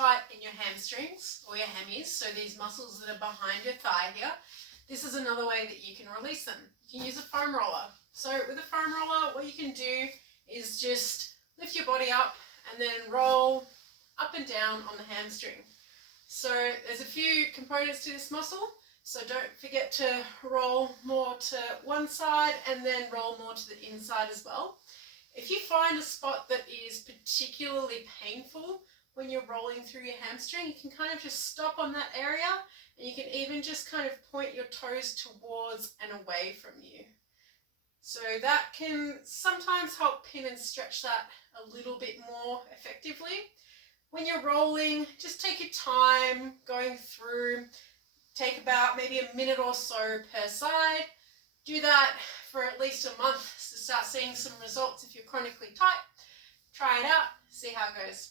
tight in your hamstrings or your hammies, so these muscles that are behind your thigh here, this is another way that you can release them. You can use a foam roller. So with a foam roller, what you can do is just lift your body up and then roll up and down on the hamstring. So there's a few components to this muscle, so don't forget to roll more to one side and then roll more to the inside as well. If you find a spot that is particularly painful when you're rolling through your hamstring, you can kind of just stop on that area, and you can even just kind of point your toes towards and away from you. So that can sometimes help pin and stretch that a little bit more effectively. When you're rolling, just take your time going through. Take about maybe a minute or so per side. Do that for at least a month to start seeing some results if you're chronically tight. Try it out, see how it goes.